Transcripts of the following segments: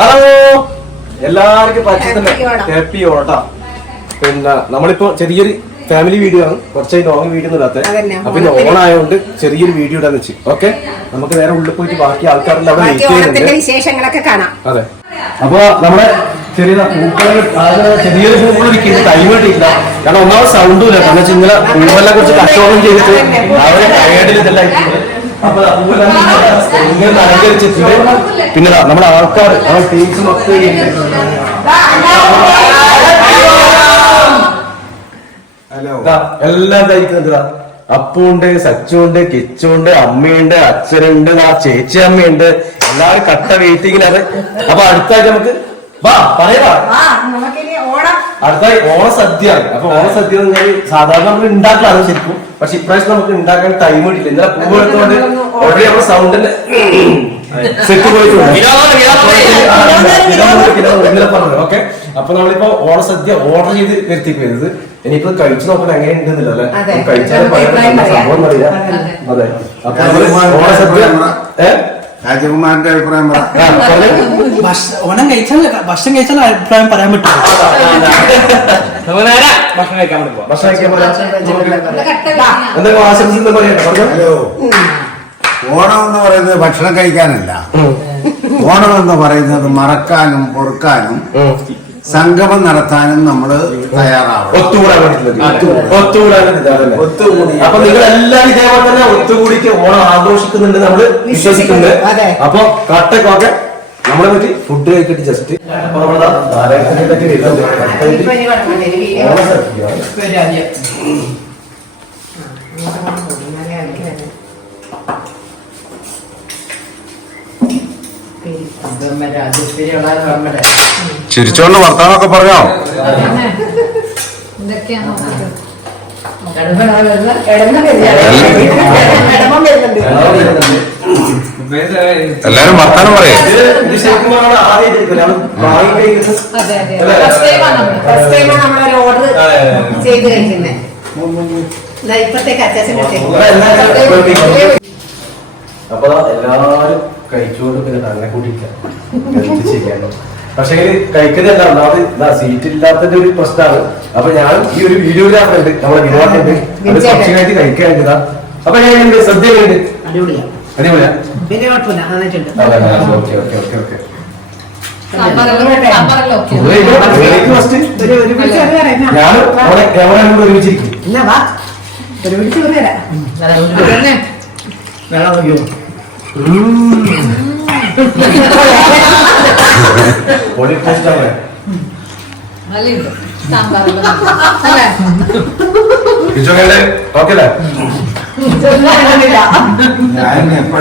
Hello എല്ലാവർക്കും പരിചയത്തിന്റെ happy ഓണ. പിന്നെ നമ്മളിപ്പോ ചെറിയൊരു ഫാമിലി വീഡിയോ ആണ്, കുറച്ചായി ലോങ് വീഡിയോ ഒന്നും ഇല്ലാത്ത. അപ്പൊ ഇന്ന് ഓണായതുകൊണ്ട് ചെറിയൊരു വീഡിയോ ഇടാന്ന് വെച്ചു. ഓക്കെ, നമുക്ക് നേരെ ഉള്ളിൽ പോയിട്ട് ബാക്കി ആൾക്കാരുടെ അവിടെ വിശേഷങ്ങളൊക്കെ കാണാം. അതെ, അപ്പൊ നമ്മുടെ ചെറിയൊരു പൂക്കൾ വിൽക്കുന്ന ടൈം കിട്ടിയില്ല. കാരണം ഒന്നാമത് സൗണ്ടും ഇല്ല. കാരണം വെച്ചാൽ ഇങ്ങനെ പൂവെല്ലാം കുറച്ച് കച്ചവടം ചെയ്തിട്ട് അവരെ ടയേർഡിൽ ഇതെല്ലാം അപ്പൊ ഇങ്ങനെ അലങ്കരിച്ചിട്ടുണ്ട്. പിന്നെ നമ്മുടെ ആൾക്കാർ ടീംസ് മൊത്തം എല്ലാം തയ്ക്കുന്നത്. അപ്പുണ്ട്, സച്ചുണ്ട്, കിച്ചുണ്ട്, അമ്മയുണ്ട്, അച്ഛനുണ്ട്, ആ ചേച്ചി അമ്മയുണ്ട്. എല്ലാവരും കട്ട വെയിറ്റിങ്ങിലാണ്. അപ്പൊ അടുത്തായിട്ട് നമുക്ക് വാ പറയാ അടുത്തായി ഓണസദ്യയാണ്. അപ്പൊ ഓണസദ്യ സാധാരണ നമുക്ക് ഉണ്ടാക്കാറ് ശരിക്കും. പക്ഷെ ഇപ്രാവശ്യം നമുക്ക് ഉണ്ടാക്കാൻ ടൈം കിട്ടില്ല. ഇന്നലെ പൂവ് എടുത്തോണ്ട് ഓൾറെഡി നമ്മുടെ സൗണ്ടിന്റെ സെറ്റ് പോയിട്ടുണ്ട്. ഇന്നലെ പറഞ്ഞു. ഓക്കെ, അപ്പൊ നമ്മളിപ്പോ ഓണസദ്യ ഓർഡർ ചെയ്ത് വരുത്തിപ്പോയത്. ഇനിയിപ്പോ കഴിച്ചു നോക്കണം എങ്ങനെയുണ്ടെന്നില്ല അല്ലെ, കഴിച്ചാൽ സംഭവം അറിയില്ല. അതെ, അപ്പൊ നമ്മള് ഓണസദ്യ രാജകുമാരന്റെ അഭിപ്രായം ഓണം കഴിച്ചാൽ ഭക്ഷണം കഴിച്ചാൽ അഭിപ്രായം പറയാൻ പറ്റും. ഹലോ, ഓണം എന്ന് പറയുന്നത് ഭക്ഷണം കഴിക്കാനല്ല. ഓണം എന്ന് പറയുന്നത് മറക്കാനും പൊറുക്കാനും സംഗമം നടത്താനും നമ്മള് തയ്യാറാവും. അപ്പൊ നിങ്ങൾ എല്ലാവരും ഇതേപോലെ തന്നെ ഒത്തുകൂടിക്ക് ഓണം ആഘോഷിക്കുന്നുണ്ട് നമ്മള് വിശ്വസിക്കുന്നുണ്ട്. അപ്പൊ കട്ടക്കൊക്കെ നമ്മളെ പറ്റി ഫുഡ് കഴിച്ചിട്ട് ജസ്റ്റ് ചിരിച്ചോണ്ട് വർത്താനൊക്കെ പറഞ്ഞോ. എല്ലാരും വർത്താനം പറയേ. അപ്പൊ എല്ലാരും കഴിച്ചുകൊണ്ട് പിന്നെ തന്നെ കൂട്ടിയില്ല. പക്ഷെ കഴിക്കുന്നതല്ല, ഒന്നാമത് സീറ്റ് ഇല്ലാത്തതിന്റെ ഒരു പ്രശ്നമാണ്. അപ്പൊ ഞാൻ ഈ ഒരു വീഡിയോഗ്രാഫറുണ്ട്, നമ്മുടെ വിനോദുണ്ട്, അത് ഭക്ഷണമായിട്ട് കഴിക്കാനുണ്ട്. അപ്പൊ ഞാൻ സദ്യ ഉണ്ട്. അടിപൊളിയാ. ഞാൻ അവിടെ ക്യാമറ ഒരുമിച്ചിരിക്കും.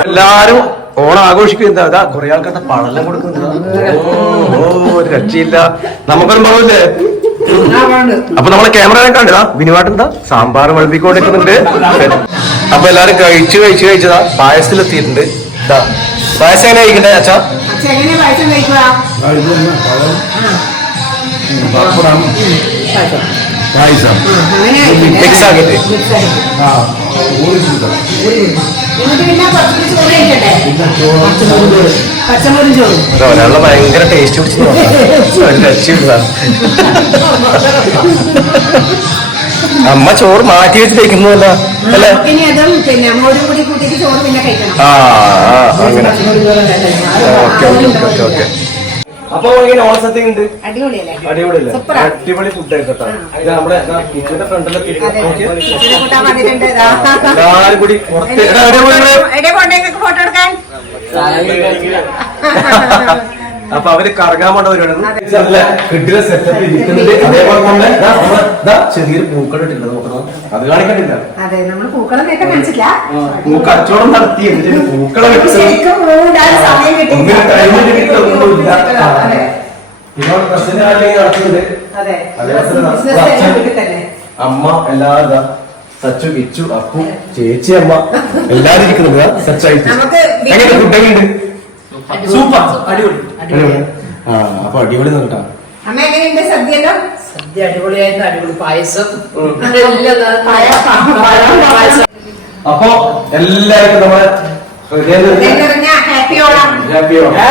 എല്ലാരും ഓണം ആഘോഷിക്കുന്നത്. അതാ കുറെ ആൾക്കാരുടെ പഴം കൊടുക്കുന്നത്. ഒരു രക്ഷയില്ല. നമുക്കൊരു പറവില്ലേ. അപ്പൊ നമ്മളെ ക്യാമറ കണ്ടതാ വിനുവാട്ടെന്താ സാമ്പാർ വിളമ്പിക്കൊണ്ടിരിക്കുന്നുണ്ട്. അപ്പൊ എല്ലാരും കഴിച്ചതാ പായസത്തിലെത്തിയിട്ടുണ്ട്. പായസം എങ്ങനെ കഴിക്കണ്ടേ അച്ഛാ? മിക്സ് ആക്കിട്ട് ഒരാളുടെ ഭയങ്കര ടേസ്റ്റ് പിടിച്ചു. അമ്മ ചോറ് മാറ്റി വെച്ച് കഴിക്കുന്നതല്ല അല്ലേ? അങ്ങനെ. ഓക്കെ. അപ്പൊ ഇങ്ങനെ ഓണസദ്യ ഉണ്ട്. അടിപൊളിയല്ലേ? അടിപൊളി ഫുഡ് ആയിക്കോട്ടെ. ഇത് നമ്മുടെ കിച്ചന്റെ ഫ്രണ്ടിലൊക്കെ എല്ലാരും കൂടി അപ്പൊ അവര് കറങ്ങാൻ വേണ്ട പരിപാടിയാണ്. കിഡിലെ സെറ്റപ്പ് ഇരിക്കുന്നുണ്ട്. അതേപോലെ തന്നെ ചെറിയൊരു പൂക്കൾ ഇട്ടില്ല, നോക്കണം. അത് കാണിക്കണ്ടില്ല. പൂക്കച്ചവടം നടത്തി എന്നിട്ട് പൂക്കളെ അമ്മ എല്ലാവരും സച്ചു കിച്ചു അപ്പു ചേച്ചി അമ്മ എല്ലാരും ഇരിക്കുന്നുണ്ട്. സച്ചായിട്ട് എങ്ങനെ ഫുഡൊക്കെ ഉണ്ട്? സൂപ്പർ, അടിപൊളി. അപ്പൊ അടിപൊളി നോക്കാം. സദ്യ അടിപൊളിയായിരുന്നു. അടിപൊളി പായസം. അപ്പൊ എല്ലാവർക്കും നമ്മളെ ഹാപ്പി ഓണം.